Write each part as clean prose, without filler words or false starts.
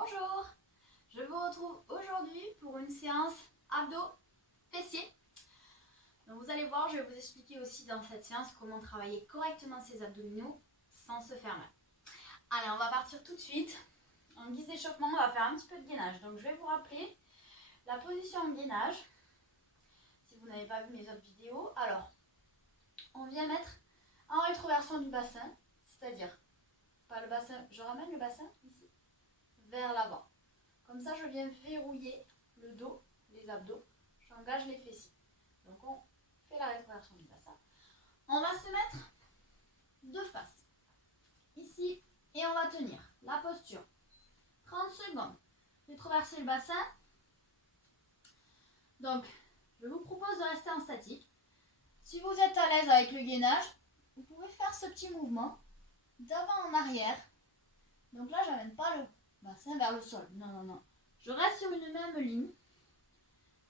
Bonjour, je vous retrouve aujourd'hui pour une séance abdos fessiers. Donc vous allez voir, je vais vous expliquer aussi dans cette séance comment travailler correctement ses abdominaux sans se faire mal. Allez, on va partir tout de suite. En guise d'échauffement, on va faire un petit peu de gainage. Donc je vais vous rappeler la position en gainage. Si vous n'avez pas vu mes autres vidéos, alors on vient mettre en rétroversion du bassin, c'est-à-dire pas le bassin, je ramène le bassin ici vers l'avant. Comme ça, je viens verrouiller le dos, les abdos, j'engage les fessiers. Donc on fait la rétroversion du bassin. On va se mettre de face, ici, et on va tenir la posture. 30 secondes. Rétroverser le bassin. Donc, je vous propose de rester en statique. Si vous êtes à l'aise avec le gainage, vous pouvez faire ce petit mouvement d'avant en arrière. Donc là, je n'amène pas le bassin vers le sol. Non, non, non. Je reste sur une même ligne.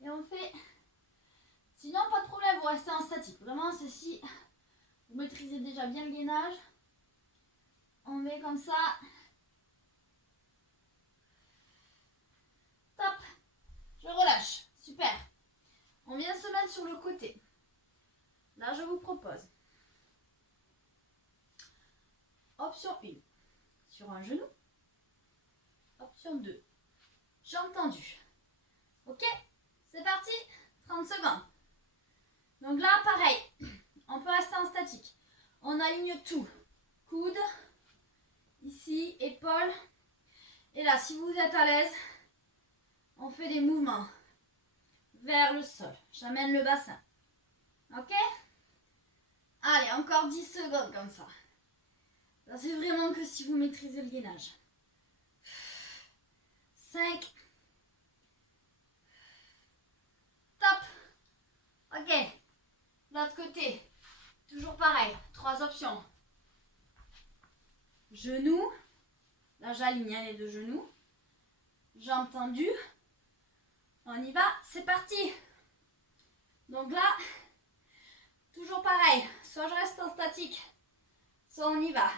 Et on fait... Sinon, pas de problème, vous restez en statique. Vraiment, c'est si vous maîtrisez déjà bien le gainage. On met comme ça. Top. Je relâche. Super. On vient se mettre sur le côté. Là, je vous propose. Option 1. Sur un genou. Option 2. Jambe tendue. Ok, c'est parti. 30 secondes. Donc là, pareil. On peut rester en statique. On aligne tout. Coude. Ici, épaule. Et là, si vous êtes à l'aise, on fait des mouvements vers le sol. J'amène le bassin. Ok? Allez, encore 10 secondes comme ça. Ça, c'est vraiment que si vous maîtrisez le gainage. 5. Top. Ok. L'autre côté. Toujours pareil. 3 options. Genoux. Là, j'aligne les deux genoux. Jambes tendues. On y va. C'est parti. Donc là, toujours pareil. Soit je reste en statique, soit on y va.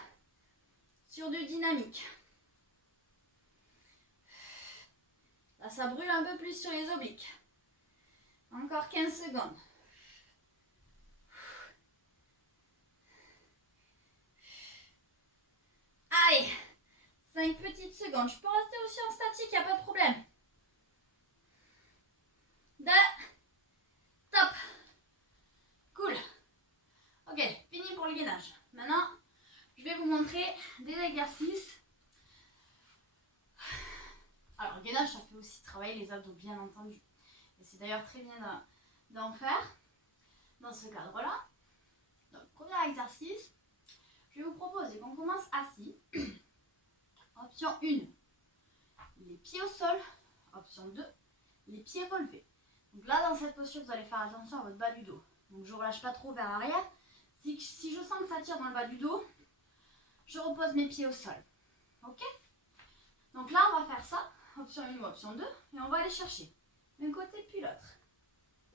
Sur du dynamique. Là, ça brûle un peu plus sur les obliques. Encore 15 secondes. Allez, 5 petites secondes. Je peux rester aussi en statique, il n'y a pas de problème. 2. Top. Cool. Ok, fini pour le gainage. Maintenant, je vais vous montrer des exercices. Alors, le gainage, ça peut aussi travailler les abdos, bien entendu. Et c'est d'ailleurs très bien d'en faire dans ce cadre-là. Donc, premier exercice, je vais vous proposer qu'on commence assis. Option 1, les pieds au sol. Option 2, les pieds relevés. Donc là, dans cette posture, vous allez faire attention à votre bas du dos. Donc, je ne relâche pas trop vers l'arrière. Si je sens que ça tire dans le bas du dos, je repose mes pieds au sol. Ok? Donc là, on va faire ça. Option 1 ou option 2. Et on va aller chercher d'un côté puis l'autre.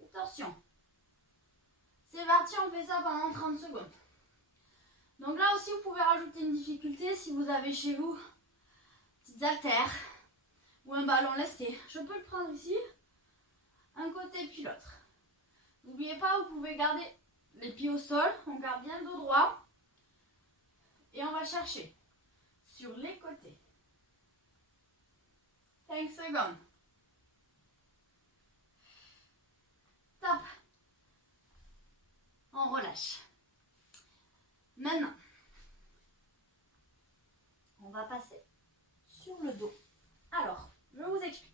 Attention. C'est parti, on fait ça pendant 30 secondes. Donc là aussi, vous pouvez rajouter une difficulté si vous avez chez vous petites haltères ou un ballon lesté. Je peux le prendre ici, un côté puis l'autre. N'oubliez pas, vous pouvez garder les pieds au sol. On garde bien le dos droit. Et on va chercher sur les côtés. 5 secondes. Top. On relâche. Maintenant, on va passer sur le dos. Alors, je vous explique.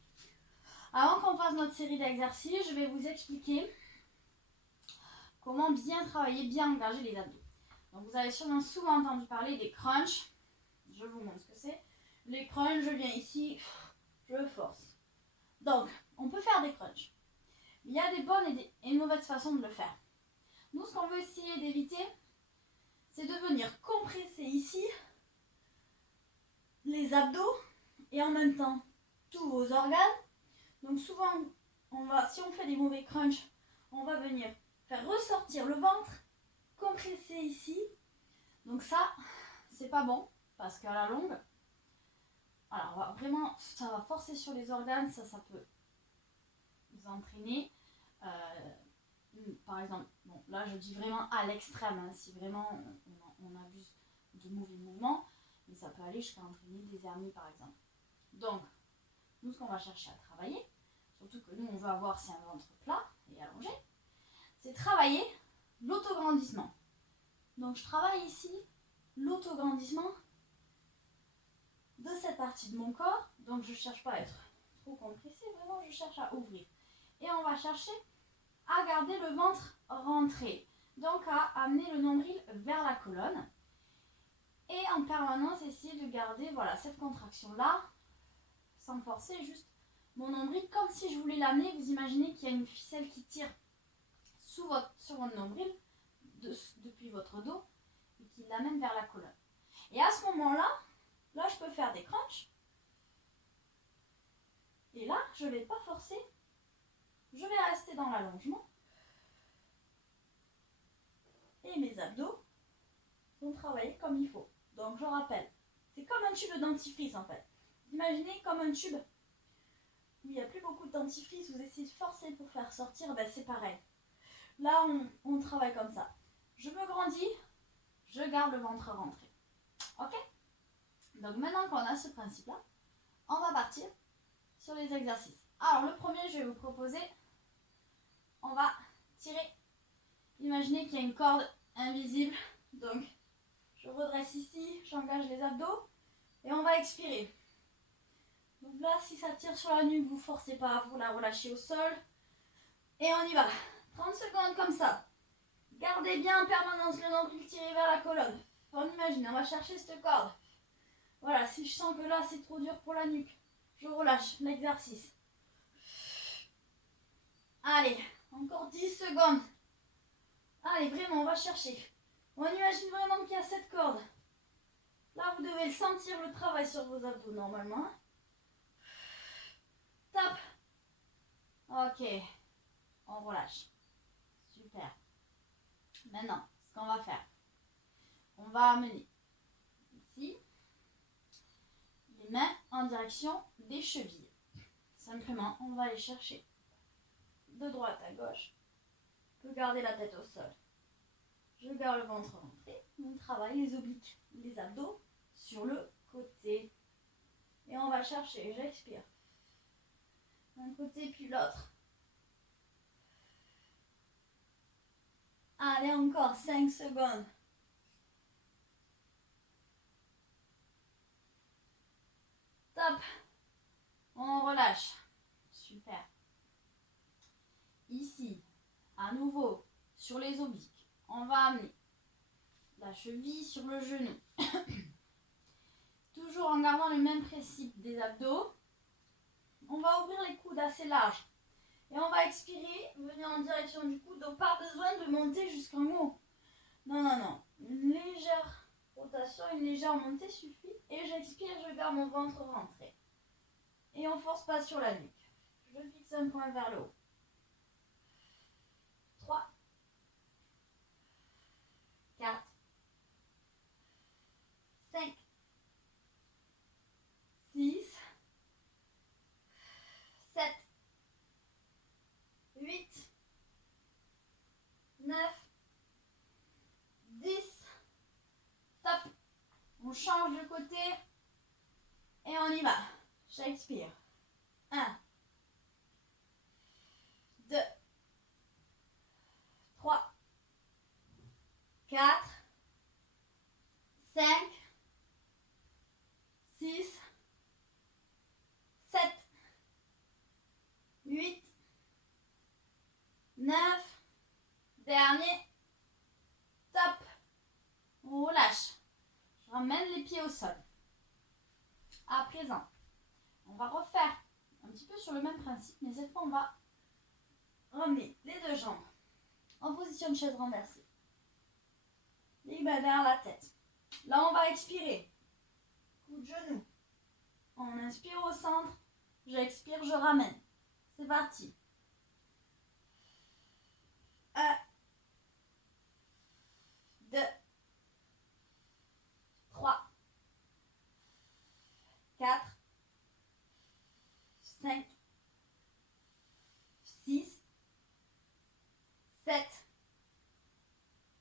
Avant qu'on fasse notre série d'exercices, je vais vous expliquer comment bien travailler, bien engager les abdos. Donc, vous avez sûrement souvent entendu parler des crunchs. Je vous montre ce que c'est. Les crunchs, je viens ici, je force. Donc, on peut faire des crunchs. Il y a des bonnes et des mauvaises façons de le faire. Nous, ce qu'on veut essayer d'éviter, c'est de venir compresser ici les abdos et en même temps tous vos organes. Donc souvent, si on fait des mauvais crunchs, on va venir faire ressortir le ventre, compresser ici. Donc ça, c'est pas bon parce qu'à la longue, Alors, vraiment, ça va forcer sur les organes, ça peut vous entraîner. Par exemple, bon, là je dis vraiment à l'extrême, hein, si vraiment on abuse de mauvais mouvements, mais ça peut aller jusqu'à entraîner des hernies par exemple. Donc, nous ce qu'on va chercher à travailler, surtout que nous on veut avoir c'est un ventre plat et allongé, c'est travailler l'autograndissement. Donc je travaille ici l'autograndissement de cette partie de mon corps, donc je ne cherche pas à être trop compressé, vraiment je cherche à ouvrir. Et on va chercher à garder le ventre rentré, donc à amener le nombril vers la colonne et en permanence essayer de garder voilà, cette contraction là sans forcer, juste mon nombril comme si je voulais l'amener. Vous imaginez qu'il y a une ficelle qui tire sur votre nombril depuis votre dos et qui l'amène vers la colonne. Et à ce moment là je peux faire des crunchs et là je ne vais pas forcer, je vais rester dans l'allongement. Et mes abdos vont travailler comme il faut. Donc je rappelle, c'est comme un tube de dentifrice en fait. Imaginez comme un tube où il n'y a plus beaucoup de dentifrice, vous essayez de forcer pour faire sortir, ben c'est pareil. Là on travaille comme ça. Je me grandis, je garde le ventre rentré. Ok? Donc maintenant qu'on a ce principe là, on va partir sur les exercices. Alors le premier, je vais vous proposer, on va tirer. Imaginez qu'il y a une corde invisible, donc je redresse ici, j'engage les abdos et on va expirer. Donc là, si ça tire sur la nuque, vous ne forcez pas, vous la relâchez au sol et on y va. 30 secondes comme ça. Gardez bien en permanence le nombril tiré vers la colonne. On imagine, on va chercher cette corde. Voilà, si je sens que là c'est trop dur pour la nuque, je relâche l'exercice. Allez, encore 10 secondes. Allez, vraiment, on va chercher. On imagine vraiment qu'il y a cette corde. Là, vous devez sentir le travail sur vos abdos normalement. Top. Ok. On relâche. Super. Maintenant, ce qu'on va faire, on va amener ici les mains en direction des chevilles. Simplement, on va aller chercher de droite à gauche. Je peux garder la tête au sol. Je garde le ventre rentré. On travaille les obliques, les abdos sur le côté. Et on va chercher, j'expire. Un côté puis l'autre. Allez, encore 5 secondes. Top. On relâche. Super. Ici, à nouveau, sur les obliques, on va amener la cheville sur le genou. Toujours en gardant le même principe des abdos. On va ouvrir les coudes assez larges. Et on va expirer, venir en direction du coude. Donc pas besoin de monter jusqu'en haut. Non, non, non. Une légère rotation, une légère montée suffit. Et j'expire, je garde mon ventre rentré. Et on ne force pas sur la nuque. Je fixe un point vers le haut. 3, 4, 5, 6, 7, 8, 9, 10. Top. On change de côté et on y va. J'expire. 1, 2, 3, 4, 5, 6, 7, 8, 9, dernier, top, on relâche, je ramène les pieds au sol. À présent, on va refaire un petit peu sur le même principe, mais cette fois on va ramener les deux jambes en position de chaise renversée. Les mains derrière la tête. Là on va expirer, coup de genou. On inspire au centre, j'expire, je ramène. C'est parti. 1, 2, 3, 4, 5, 6, 7,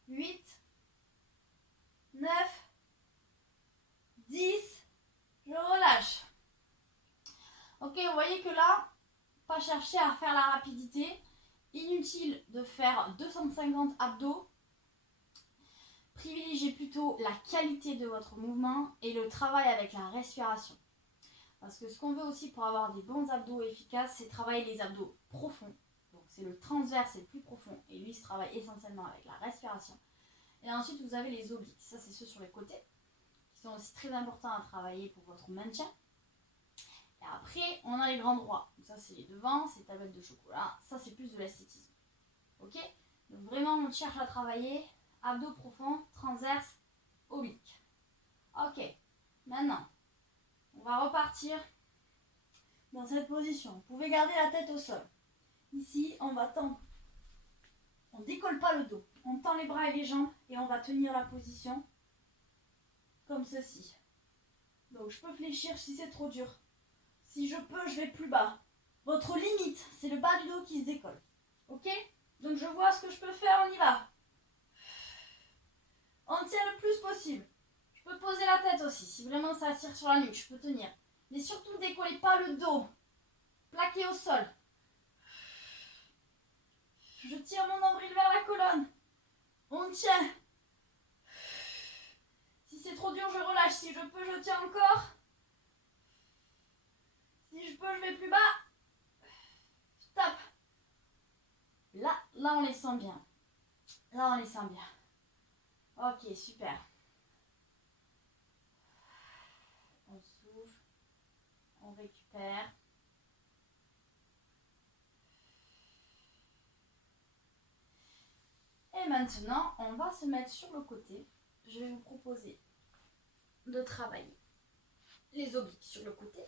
8, 9, 10, je relâche. Ok, vous voyez que là, pas chercher à faire la rapidité. Inutile de faire 250 abdos. Privilégiez plutôt la qualité de votre mouvement et le travail avec la respiration. Parce que ce qu'on veut aussi pour avoir des bons abdos efficaces, c'est travailler les abdos profonds. Donc c'est le transverse, c'est le plus profond. Et lui, il se travaille essentiellement avec la respiration. Et ensuite, vous avez les obliques. Ça, c'est ceux sur les côtés, qui sont aussi très importants à travailler pour votre maintien. Et après, on a les grands droits. Donc ça, c'est les devants, c'est les tablettes de chocolat. Ça, c'est plus de l'esthétisme. Ok? Donc vraiment, on cherche à travailler abdos profonds, transverse, oblique. Ok. Maintenant, on va repartir dans cette position. Vous pouvez garder la tête au sol. Ici, on va tendre. On ne décolle pas le dos. On tend les bras et les jambes et on va tenir la position comme ceci. Donc, je peux fléchir si c'est trop dur. Si je peux, je vais plus bas. Votre limite, c'est le bas du dos qui se décolle. Ok? Donc, je vois ce que je peux faire, on y va. On tient le plus possible. Je peux poser la tête aussi. Si vraiment ça tire sur la nuque, je peux tenir. Mais surtout, décollez pas le dos. Plaquez au sol. Je tire mon nombril vers la colonne. On tient. Si c'est trop dur, je relâche. Si je peux, je tiens encore. Si je peux, je vais plus bas. Stop. Là, on les sent bien. Là, on les sent bien. Ok, super. On souffle. On récupère. Et maintenant, on va se mettre sur le côté. Je vais vous proposer de travailler les obliques sur le côté.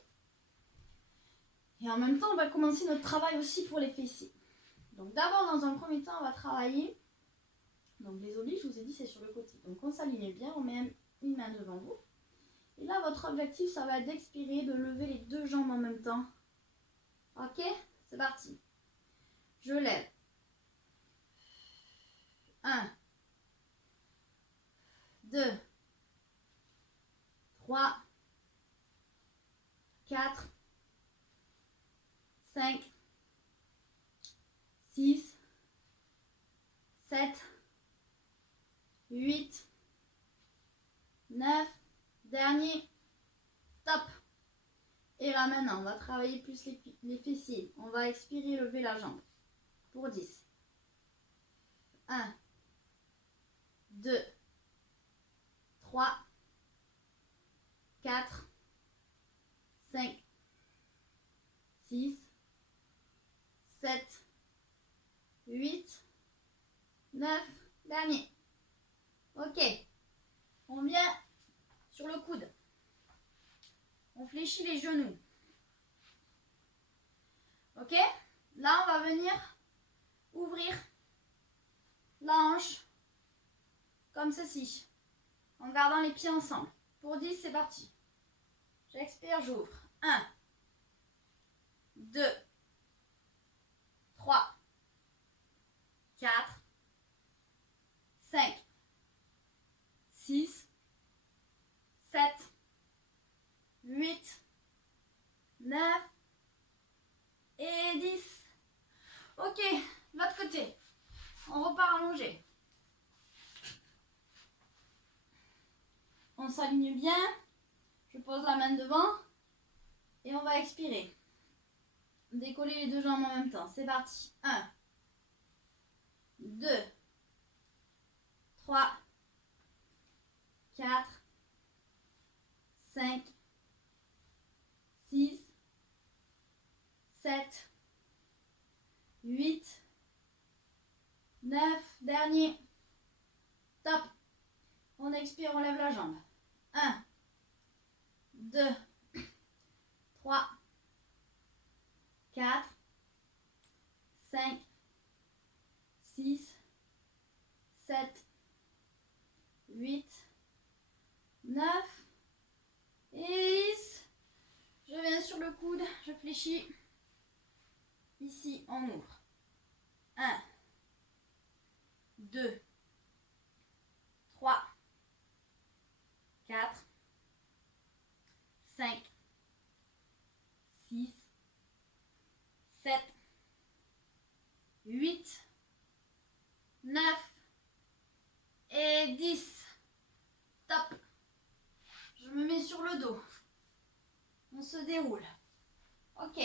Et en même temps, on va commencer notre travail aussi pour les fessiers. Donc d'abord, dans un premier temps, on va travailler. Donc les obliques, je vous ai dit, c'est sur le côté. Donc on s'aligne bien, on met une main devant vous. Et là, votre objectif, ça va être d'expirer, de lever les deux jambes en même temps. Ok? C'est parti. Je lève. 1, 2, 3, 4, 5, 6, 7, 8, 9, dernier, top. Et là maintenant, on va travailler plus les fessiers. On va expirer, lever la jambe pour 10. 1, 2, 3, 4, 5, 6, 7, 8, 9, dernier. Ok, on vient sur le coude. On fléchit les genoux. Ok, là on va venir ouvrir la hanche comme ceci, en gardant les pieds ensemble. Pour 10, c'est parti. J'expire, j'ouvre. 1, 2, 3, 4, 5, 6, 7, 8, 9 et 10. Ok, l'autre côté. On repart allongé. On s'aligne bien. Je pose la main devant. Et on va expirer. Décoller les deux jambes en même temps. C'est parti. 1, 2, 3, 4, 5, 6, 7, 8, 9, dernier. Top. On expire, on lève la jambe. 1, 2, 3, 4, 5, 6, 7, 8, 9 et 10. Je viens sur le coude, je fléchis. Ici, on ouvre. 1, 2, 3, 4, 5, 6, 7, 8, 9 et 10. Top. Je me mets sur le dos. On se déroule. Ok.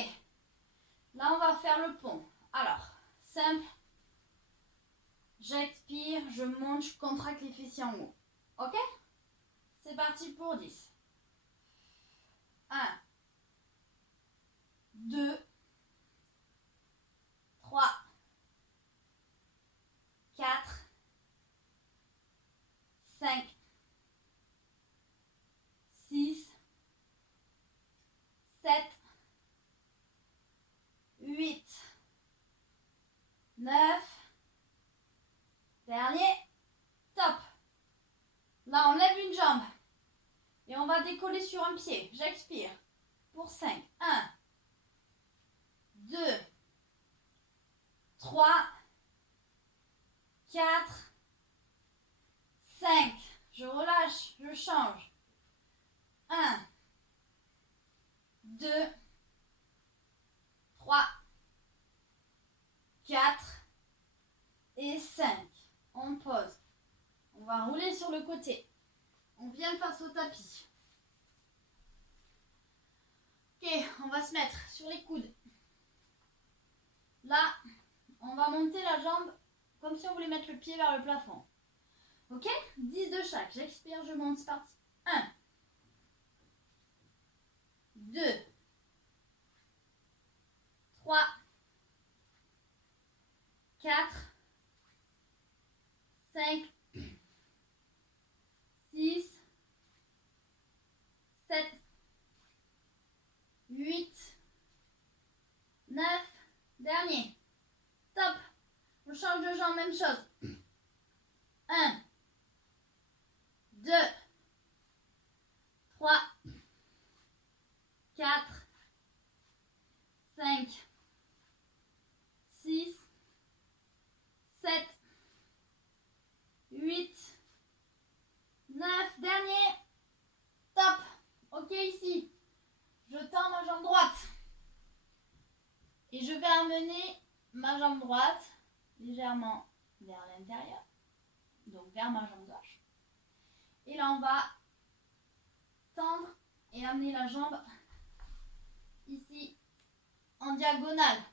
Là, on va faire le pont. Alors, simple. J'expire, je monte, je contracte les fessiers en haut. Ok? C'est parti pour 10. 1, 2, 3, 4, 5, 6, 7, 8, 9, dernier, top. Là, on lève une jambe et on va décoller sur un pied. J'expire pour 5. 1, 2, 3, 4, 5. Je relâche, je change. 1, 2, 3, 4 et 5. On pose. On va rouler sur le côté. On vient face au tapis. Ok, on va se mettre sur les coudes. Là, on va monter la jambe comme si on voulait mettre le pied vers le plafond. Ok? 10 de chaque. J'expire, je monte. C'est parti. 1, 2, 3, 4, 5, 6, 7, 8, 9, dernier. Top. On change de jambe, même chose. 1, 2, 3, 4, 5, 6, 7, 8, 9, dernier. Top. Ok, ici. Je tends ma jambe droite. Et je vais amener ma jambe droite légèrement vers l'intérieur. Donc vers ma jambe gauche. Et là, on va tendre et amener la jambe ici en diagonale.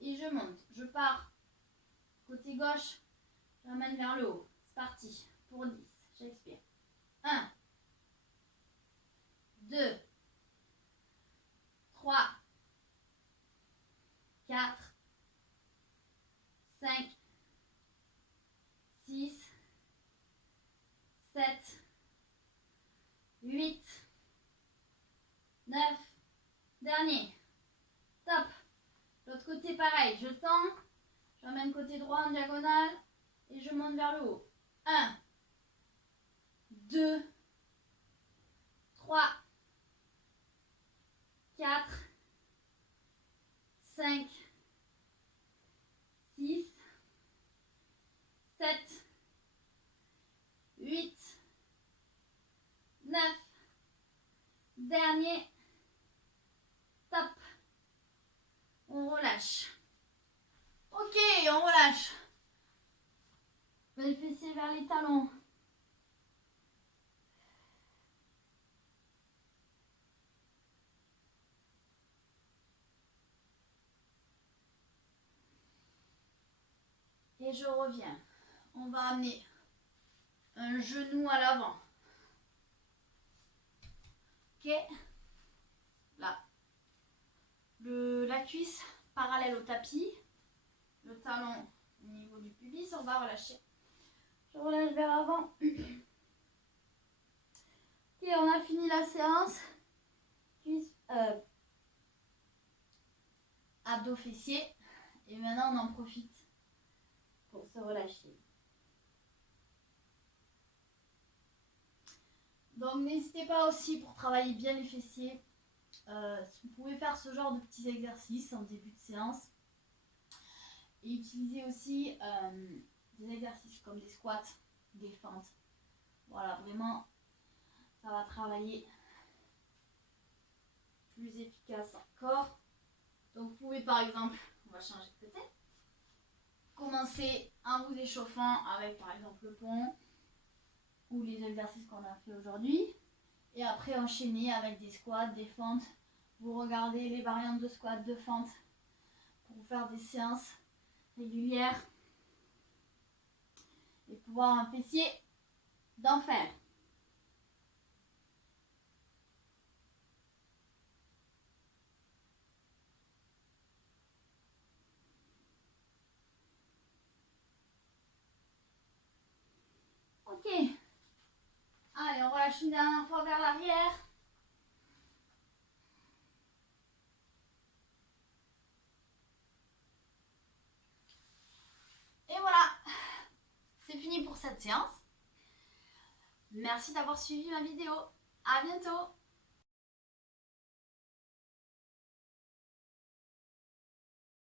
Et je monte. Je pars côté gauche. J'amène vers le haut. C'est parti pour 10. J'expire. 1, 2, 3, 4, 5, 6, 7, 8, 9, dernier. Top. L'autre côté pareil, je tends, j'emmène côté droit en diagonale et je monte vers le haut. 1, 2, 3, 4, 5, 6, 7, 8, 9, dernier, top, on relâche. Ok, on relâche. Les fessiers vers les talons. Et je reviens. On va amener un genou à l'avant. Ok. Là. La cuisse parallèle au tapis. Le talon au niveau du pubis. On va relâcher. Je relâche vers avant. Ok, on a fini la séance. Cuisse, abdos fessiers. Et maintenant, on en profite pour se relâcher. Donc n'hésitez pas aussi pour travailler bien les fessiers Vous pouvez faire ce genre de petits exercices en début de séance. Et utiliser aussi des exercices comme des squats, des fentes. Voilà, vraiment, ça va travailler plus efficace encore. Donc vous pouvez par exemple, on va changer de côté, commencer en vous échauffant avec par exemple le pont ou les exercices qu'on a fait aujourd'hui. Et après enchaîner avec des squats, des fentes. Vous regardez les variantes de squats, de fentes pour faire des séances régulières et pouvoir un fessier d'en faire. Ok. Allez, on relâche une dernière fois vers l'arrière. Et voilà. C'est fini pour cette séance. Merci d'avoir suivi ma vidéo. À bientôt.